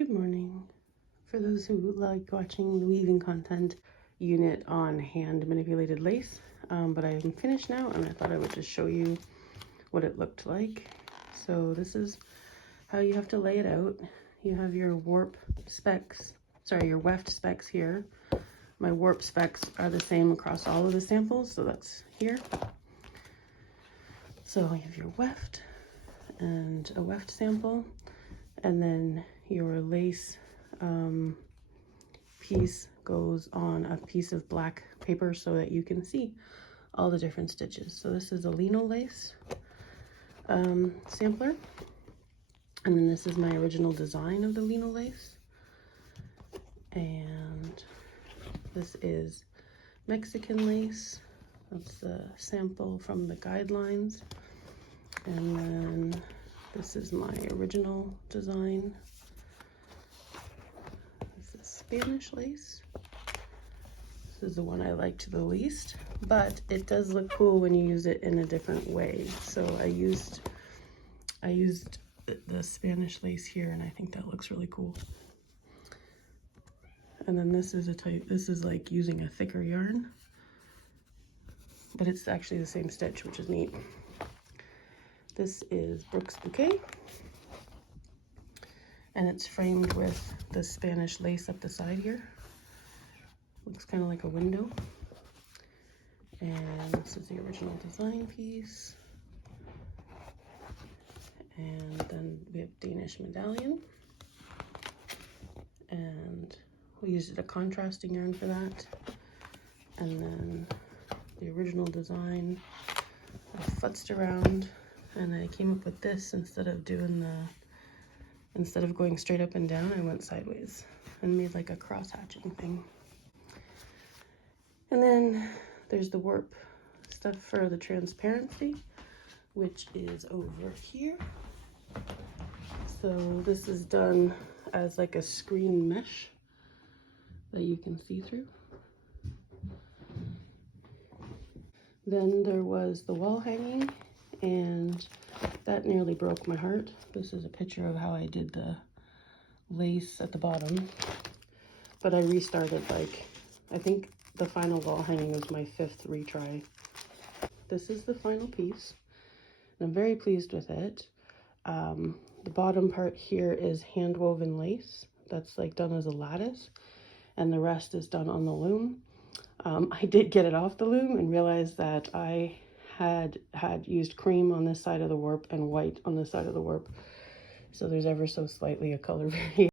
Good morning. For those who like watching the weaving content, unit on hand manipulated lace, but I am finished now and I thought I would just show you what it looked like. So this is how you have to lay it out. You have your warp specs, sorry, your weft specs here. My warp specs are the same across all of the samples, so that's here. So you have your weft and a weft sample, and then your lace piece goes on a piece of black paper so that you can see all the different stitches. So this is a Leno lace sampler, and then this is my original design of the Leno lace, and this is Mexican lace. That's the sample from the guidelines, and then this is my original design. This is Spanish lace. This is the one I liked the least, but it does look cool when you use it in a different way. So I used the Spanish lace here, and I think that looks really cool. And then this is this is like using a thicker yarn, but it's actually the same stitch, which is neat. This is Brooks Bouquet, and it's framed with the Spanish lace up the side here. Looks kind of like a window. And this is the original design piece. And then we have Danish medallion. And we used a contrasting yarn for that. And then the original design, I futzed around and I came up with this. Instead of going straight up and down, I went sideways and made like a cross hatching thing. And then there's the warp stuff for the transparency, which is over here. So this is done as like a screen mesh that you can see through. Then there was the wall hanging, and that nearly broke my heart. This is a picture of how I did the lace at the bottom, but I restarted, like, I think the final wall hanging was my 5th retry. This is the final piece, and I'm very pleased with it. The bottom part here is hand woven lace that's like done as a lattice, and the rest is done on the loom. I did get it off the loom and realized that I had used cream on this side of the warp and white on this side of the warp, so there's ever so slightly a color variation.